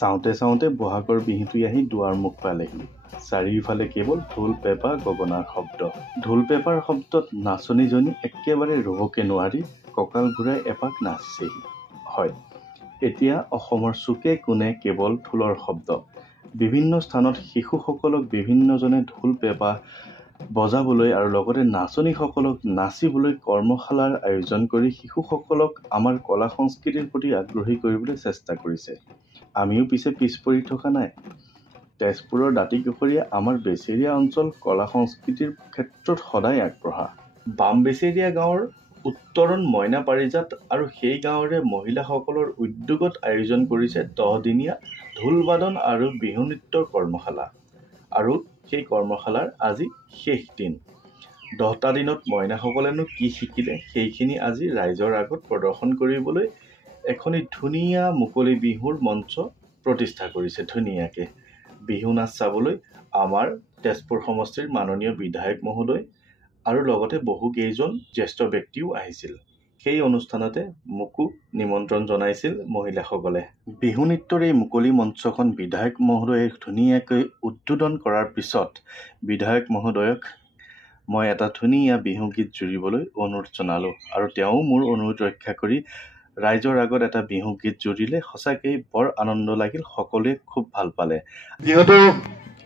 চাওঁতে চাওঁতে বহাগৰ বিহুটি আহি দুৱাৰ মুখ পালেহি। চাৰিওফালে কেৱল ঢোল পেঁপা গগনাৰ শব্দ। ঢোল পেঁপাৰ শব্দত নাচনীজনী একেবাৰে ৰ'বকে নোৱাৰি কঁকাল ঘূৰাই এপাক নাচিছেহি। হয়, এতিয়া অসমৰ চুকে কোণে কেৱল ঢোলৰ শব্দ। বিভিন্ন স্থানত শিশুসকলক বিভিন্নজনে ঢোল পেঁপা বজাবলৈ আৰু লগতে নাচনীসকলক নাচিবলৈ কৰ্মশালাৰ আয়োজন কৰি শিশুসকলক আমাৰ কলা সংস্কৃতিৰ প্ৰতি আগ্ৰহী কৰিবলৈ চেষ্টা কৰিছে। আমিও পিছে পিছ পৰি থকা নাই। তেজপুৰৰ দাঁতিকাষৰীয়া আমাৰ বেচেৰীয়া অঞ্চল কলা সংস্কৃতিৰ ক্ষেত্ৰত সদায় আগবঢ়া। বাম বেচেৰীয়া গাঁৱৰ উত্তৰণ মইনা পাৰিজাত আৰু সেই গাঁৱৰে মহিলাসকলৰ উদ্যোগত আয়োজন কৰিছে 10 দিনীয়া ঢোল বাদন আৰু বিহু নৃত্যৰ কৰ্মশালা। আৰু সেই কৰ্মশালাৰ আজি শেষ দিন। 10টা দিনত মইনাসকলেনো কি শিকিলে সেইখিনি আজি ৰাইজৰ আগত প্ৰদৰ্শন কৰিবলৈ এখনি ধুনীয়া মুকলি বিহুৰ মঞ্চ প্ৰতিষ্ঠা কৰিছে। ধুনীয়াকে বিহু নাচ চাবলৈ আমাৰ তেজপুৰ সমষ্টিৰ মাননীয় বিধায়ক মহোদয় আৰু লগতে বহু কেইজন জ্যেষ্ঠ ব্যক্তিও আহিছিল। সেই অনুষ্ঠানতে মোকো নিমন্ত্ৰণ জনাইছিল মহিলাসকলে। বিহু নৃত্যৰ এই মুকলি মঞ্চখন বিধায়ক মহোদয়ে ধুনীয়াকৈ উদ্বোধন কৰাৰ পিছত বিধায়ক মহোদয়ক মই এটা ধুনীয়া বিহু গীত জুৰিবলৈ অনুৰোধ জনালোঁ আৰু তেওঁ মোৰ অনুৰোধ ৰক্ষা কৰি ৰাইজৰ আগত এটা বিহু গীত জুৰিলে। সঁচাকৈ বৰ আনন্দ লাগিল, সকলোৱে খুব ভাল পালে। যিহেতু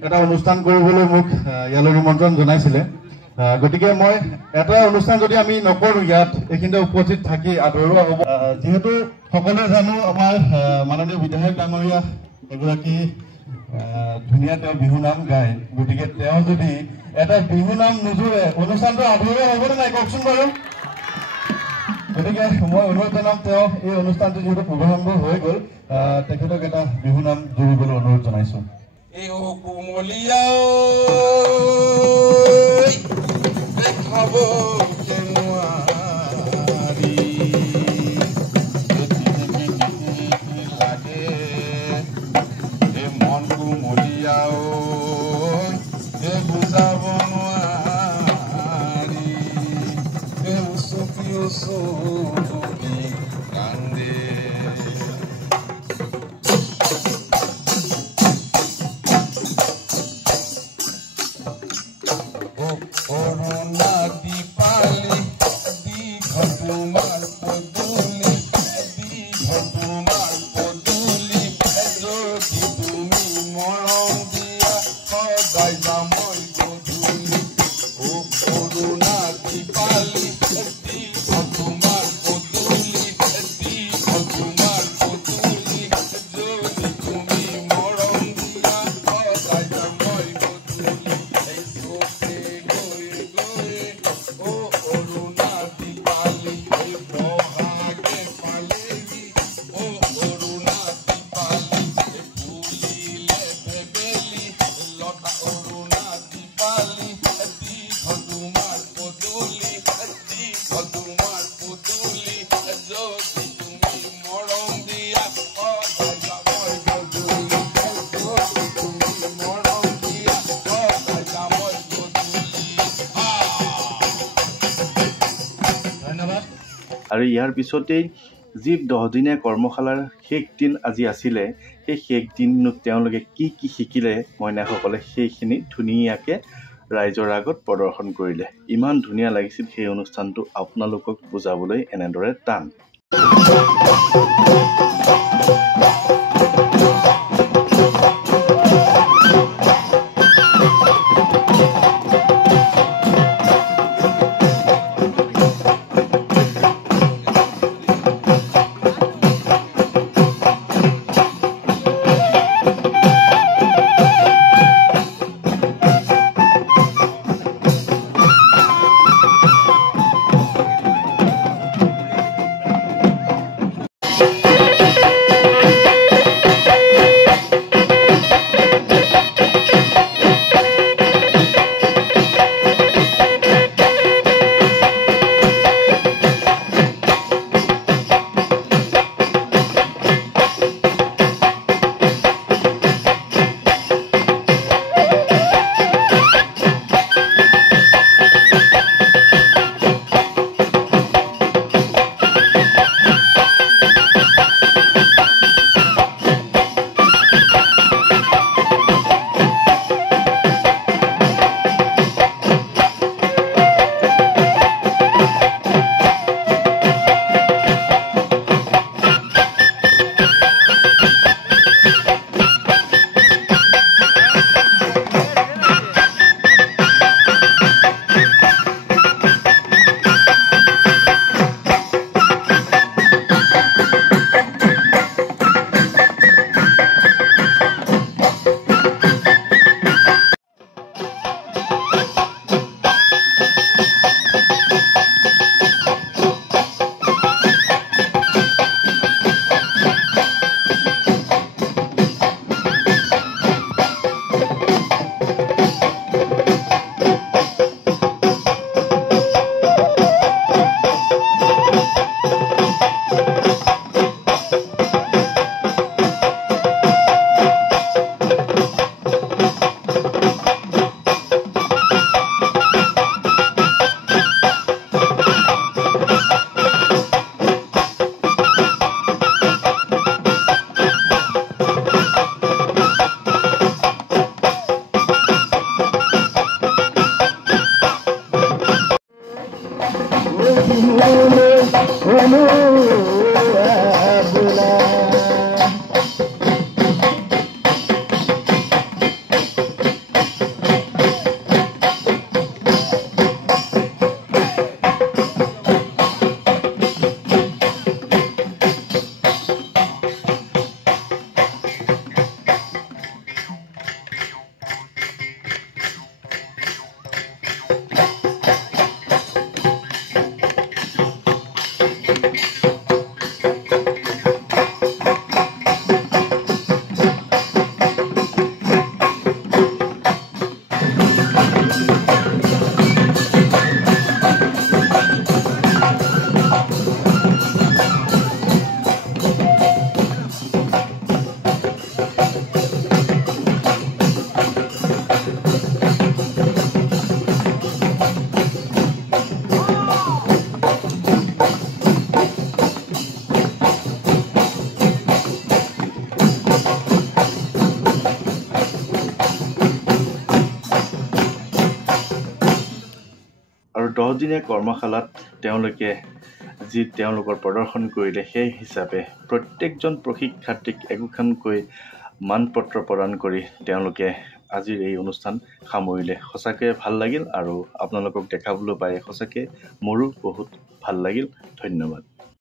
এটা অনুষ্ঠান কৰিবলৈ মোক ইয়ালৈ নিমন্ত্ৰণ জনাইছিলে, গতিকে মই এটা অনুষ্ঠান যদি আমি নকৰোঁ ইয়াত এইখিনিতে উপস্থিত থাকি আদৰুৱা হ'ব। যিহেতু সকলোৱে জানো আমাৰ মাননীয় বিধায়ক ডাঙৰীয়া এগৰাকী ধুনীয়া তেওঁ বিহু নাম গায়, গতিকে তেওঁ যদি এটা বিহু নাম নোজোৰে অনুষ্ঠানটো আদৰুৱা হ'বনে নাই কওকচোন বাৰু। গতিকে মই অনুৰোধ জনাম তেওঁ এই অনুষ্ঠানটো যিহেতু শুভাৰম্ভ হৈ গ'ল তেখেতক এটা বিহু নাম জুৰিবলৈ অনুৰোধ জনাইছোঁ। আৰু ইয়াৰ পিছতেই যি 10 দিনীয়া কৰ্মশালাৰ শেষ দিন আজি আছিলে, সেই শেষ দিনত তেওঁলোকে কি কি শিকিলে মইনাসকলে সেইখিনি ধুনীয়াকৈ ৰাইজৰ আগত প্ৰদৰ্শন কৰিলে। ইমান ধুনীয়া লাগিছিল সেই অনুষ্ঠানটো, আপোনালোকক বুজাবলৈ এনেদৰে টান। 10 দিনীয়া কৰ্মশালাত তেওঁলোকে যি তেওঁলোকৰ প্ৰদৰ্শন কৰিলে সেই হিচাপে প্ৰত্যেকজন প্ৰশিক্ষাৰ্থীক একোখনকৈ মানপত্ৰ প্ৰদান কৰি তেওঁলোকে আজিৰ এই অনুষ্ঠান সামৰিলে। সঁচাকৈ ভাল লাগিল আৰু আপোনালোকক দেখাবলৈ পাই সঁচাকৈ মোৰো বহুত ভাল লাগিল। ধন্যবাদ।